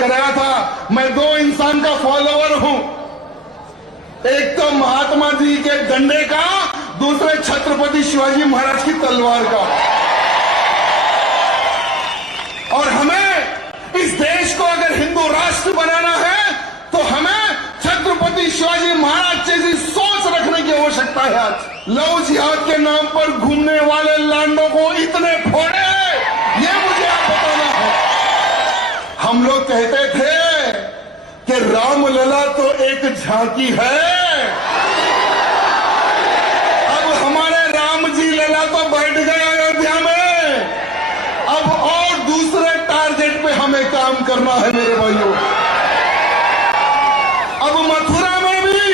कराया था। मैं दो इंसान का फॉलोवर हूं, एक तो महात्मा जी के डंडे का, दूसरे छत्रपति शिवाजी महाराज की तलवार का। और हमें इस देश को अगर हिंदू राष्ट्र बनाना है तो हमें छत्रपति शिवाजी महाराज जैसी सोच रखने की आवश्यकता है। आज लव जिहाद के नाम पर घूमने वाले लांडों को इतने फोड़े, ये मुझे आप बताना है। हम लोग कहते थे कि रामलला तो एक झांकी है, अब हमारे राम जी लला तो बैठ गए अयोध्या में, अब और दूसरे टारगेट पे हमें काम करना है मेरे भाइयों। अब मथुरा में भी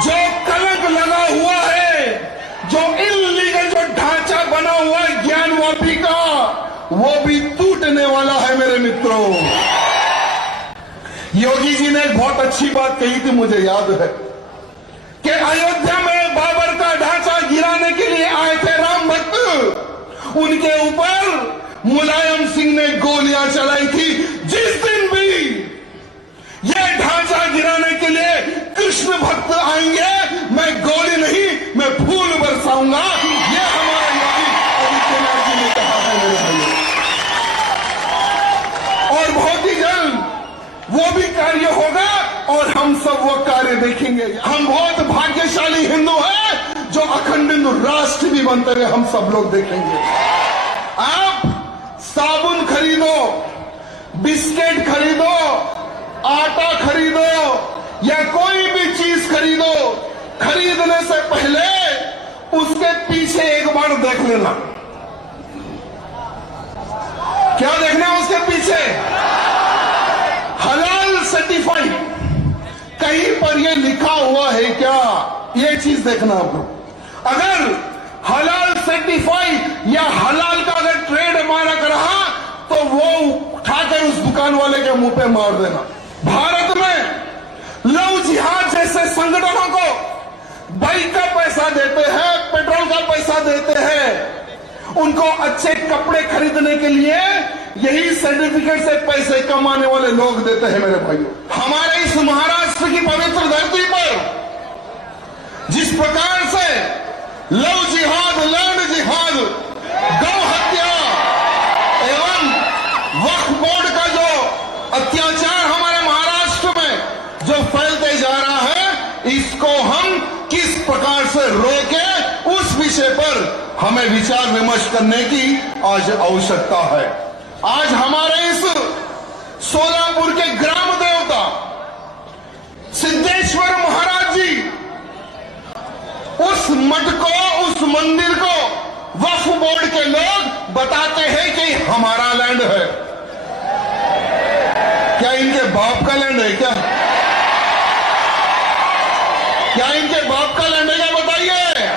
जो कलंक लगा हुआ है, जो इल्लीगल जो ढांचा बना हुआ है ज्ञानवापी का, वो भी टूटने वाला है मेरे मित्रों। योगी जी ने एक बहुत अच्छी बात कही थी, मुझे याद है कि अयोध्या में बाबर का ढांचा गिराने के लिए आए थे राम भक्त, उनके ऊपर मुलायम सिंह ने गोलियां चलाई थी। जिस दिन भी ये ढांचा गिराने के लिए कृष्ण भक्त आएंगे, मैं गोली नहीं मैं फूल बरसाऊंगा, ये हमारा योगी आदित्यनाथ जी ने कहा है मेरे भाइयों। और बहुत ही जल्द वो भी कार्य होगा और हम सब वो कार्य देखेंगे। हम बहुत भाग्यशाली हिंदू हैं जो अखंड हिंदू राष्ट्र भी बनते हुए हम सब लोग देखेंगे। आप साबुन खरीदो, बिस्किट खरीदो, आटा खरीदो या कोई भी चीज खरीदो, खरीदने से पहले उसके पीछे एक बार देख लेना। क्या देखना है उसके पीछे? हलाल सर्टिफाइड, कहीं पर ये लिखा हुआ है क्या, ये चीज देखना आपको। अगर हलाल सर्टिफाइड या हलाल का अगर ट्रेड मार्क रहा तो वो उठाकर उस दुकान वाले के मुंह पे मार देना। भारत में लव जिहाद जैसे संगठनों को बाइक का पैसा देते हैं, पेट्रोल का पैसा देते हैं, उनको अच्छे कपड़े खरीदने के लिए यही सर्टिफिकेट से पैसे कमाने वाले लोग देते हैं मेरे भाइयों। हमारे इस महाराष्ट्र की पवित्र धरती पर जिस प्रकार से लव जिहाद, लैंड जिहाद, गौ हत्या एवं वक्फ बोर्ड का जो अत्याचार हमारे महाराष्ट्र में जो फैलते जा रहा है, इसको हम किस प्रकार से रोके, उस विषय पर हमें विचार विमर्श करने की आज आवश्यकता है। आज हमारे इस सोलापुर के ग्राम देवता सिद्धेश्वर महाराज जी, उस मठ को, उस मंदिर को वक्फ बोर्ड के लोग बताते हैं कि हमारा लैंड है। क्या इनके बाप का लैंड है क्या? क्या इनके बाप का लैंड है क्या? बताइए।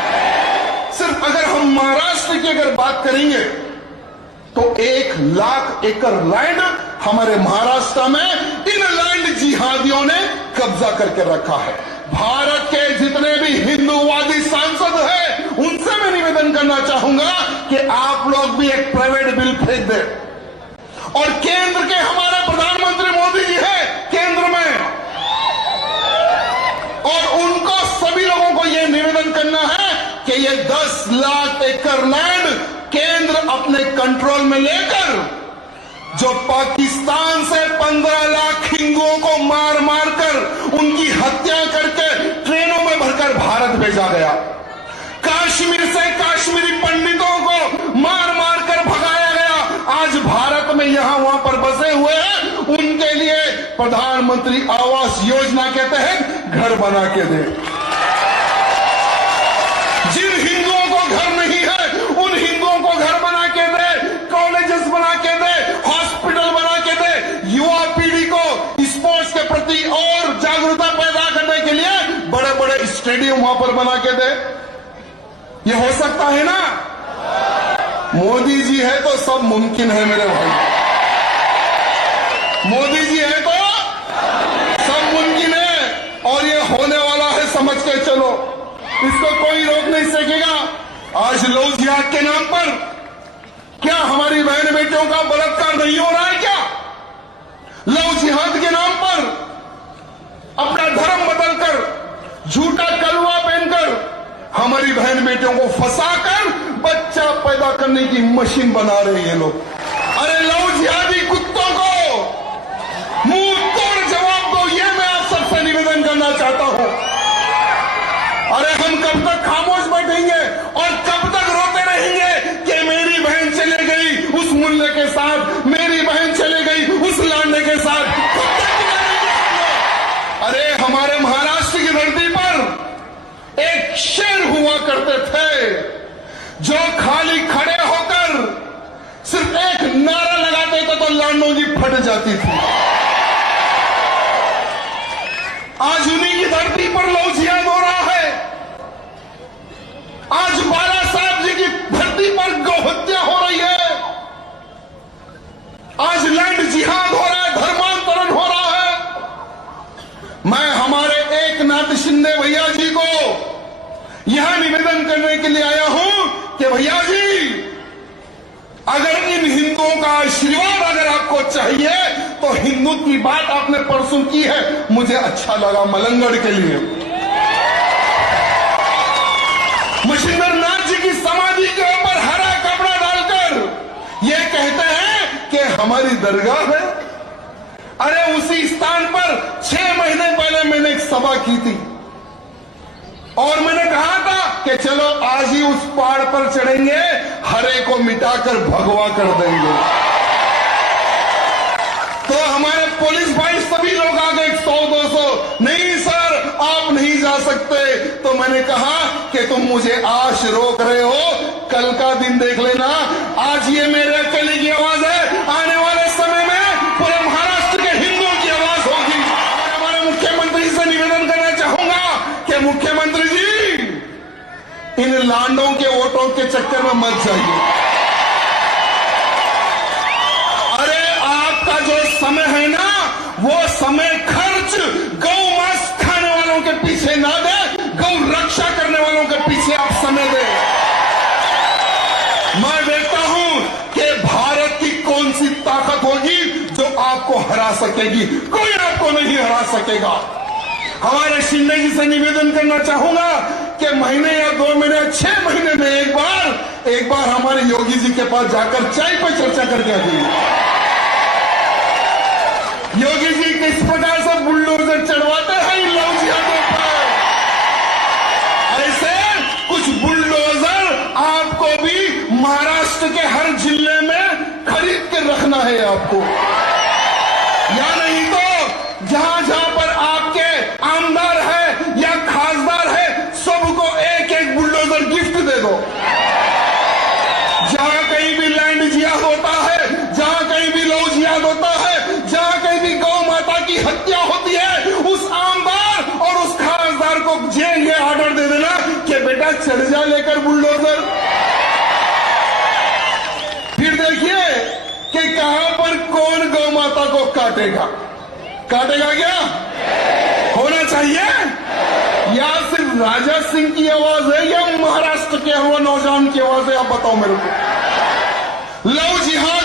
सिर्फ अगर हम महाराष्ट्र की अगर बात करेंगे तो 1 लाख एकड़ लैंड हमारे महाराष्ट्र में इन लैंड जिहादियों ने कब्जा करके रखा है। भारत के जितने भी हिंदूवादी सांसद हैं, उनसे मैं निवेदन करना चाहूंगा कि आप लोग भी एक प्राइवेट बिल फेंक दें। और केंद्र के हमारे प्रधानमंत्री मोदी जी हैं केंद्र में, और उनको सभी लोगों को यह निवेदन करना है कि ये 10 लाख एकड़ लैंड केंद्र अपने कंट्रोल में लेकर, जो पाकिस्तान से 15 लाख हिंदुओं को मार मार कर उनकी हत्या करके ट्रेनों में भरकर भारत भेजा गया, काश्मीर से काश्मीरी पंडितों को मार मार कर भगाया गया, आज भारत में यहां वहां पर बसे हुए हैं, उनके लिए प्रधानमंत्री आवास योजना के तहत घर बना के दे। जिन हिंदुओं को घर नहीं है उन हिंदुओं को घर बना के दे, कॉलेजेस बना के दे, हॉस्पिटल बना के दे, युवा पीढ़ी को स्पोर्ट्स के प्रति और जागरूकता पैदा करने के लिए बड़े बड़े स्टेडियम वहां पर बना के दे। ये हो सकता है ना? मोदी जी है तो सब मुमकिन है मेरे भाई। मोदी जी है तो सब मुमकिन है, और ये होने वाला है, समझ के चलो, इसको कोई रोक नहीं सकेगा। आज लव जिहाद के नाम पर क्या हमारी बहन बेटियों का बलात्कार नहीं हो रहा है क्या? लव जिहाद के नाम पर अपना धर्म बदलकर, झूठा कलवा पहनकर हमारी बहन बेटियों को फंसाकर बच्चा पैदा करने की मशीन बना रहे हैं लोग। अरे लव जिहादी कुत्तों को मुंह तोड़ जवाब दो, ये मैं आप सबसे निवेदन करना चाहता हूं। अरे हम कब तक खामोश बैठेंगे और कब तक रोते रहेंगे कि मेरी बहन चले गई उस मुल्ले के साथ, मेरी बहन चले गई उस लांडे के साथ। कब तक टिकाएंगे हम लोग? अरे हमारे महाराष्ट्र की धरती पर एक शेर हुआ करते थे जो खाली खड़े होकर सिर्फ एक नारा लगाते थे तो लांडों की फट जाती थी। आज उन्हीं की धरती पर लव जिहाद हो रहा है। आज बाला साहब जी की धरती पर गौहत्या हो रही है। आज लैंड जिहाद हो रहा है, धर्मांतरण हो रहा है। मैं हमारे एकनाथ शिंदे भैया जी को यहां निवेदन करने के लिए आया हूं कि भैया जी, अगर इन हिंदुओं का आशीर्वाद अगर आपको चाहिए तो हिंदुत्व की बात आपने परसों की है, मुझे अच्छा लगा मलंगड़ के लिए। मच्छिंद्र नाथ जी की समाधि के ऊपर हरा कपड़ा डालकर ये कहते हैं कि हमारी दरगाह है। अरे उसी स्थान पर 6 महीने पहले मैंने एक सभा की थी और मैंने कहा था कि चलो आज ही उस पहाड़ पर चढ़ेंगे, हरे को मिटाकर भगवा कर देंगे। तो हमारे पुलिस भाई सभी लोग आ गए 100-200, नहीं सर आप नहीं जा सकते। तो मैंने कहा कि तुम मुझे आज रोक रहे हो, कल का दिन देख लेना। आज ये मेरे अकेले की आवाज है, आने वाले समय में पूरे महाराष्ट्र के हिंदुओं की आवाज होगी। और हमारे मुख्यमंत्री से निवेदन करना चाहूंगा कि मुख्यमंत्री जी, इन लांडों के वोटों के चक्कर में मत जाइए। अरे आपका जो समय है ना, वो समय खर्च गौ मांस खाने वालों के पीछे ना दे, गौ रक्षा करने वालों के पीछे आप समय दे। मैं देखता हूं कि भारत की कौन सी ताकत होगी जो आपको हरा सकेगी। कोई आपको नहीं हरा सकेगा। हमारे शिंदे जी से निवेदन करना चाहूंगा कि महीने या 2 महीने 6 महीने में एक बार हमारे योगी जी के पास जाकर चाय पर चर्चा करके आइए। योगी जी किस प्रकार से बुलडोजर चढ़वाते हैं इन लव जिहादों पर, ऐसे कुछ बुलडोजर आपको भी महाराष्ट्र के हर जिले में खरीद कर रखना है आपको। या नहीं तो जहां जहां पर आपके आमदार है या खासदार है, सबको एक एक बुलडोजर गिफ्ट दे दो। जहां कहीं भी लैंड जिहाद होता है, जहां कहीं भी लव जिहाद होता है, जहां कहीं भी गौ माता की हत्या होती है, उस आमदार और उस खासदार को जेल में ऑर्डर दे देना कि बेटा चढ़ जा लेकर बुलडोजर। फिर देखिए कि कहां पर कौन गौ माता को काटेगा। काटेगा क्या? होना चाहिए? या सिर्फ राजा सिंह की आवाज है या महाराष्ट्र के हुआ नौजवान की आवाज है? आप बताओ मेरे को। लव जिहाद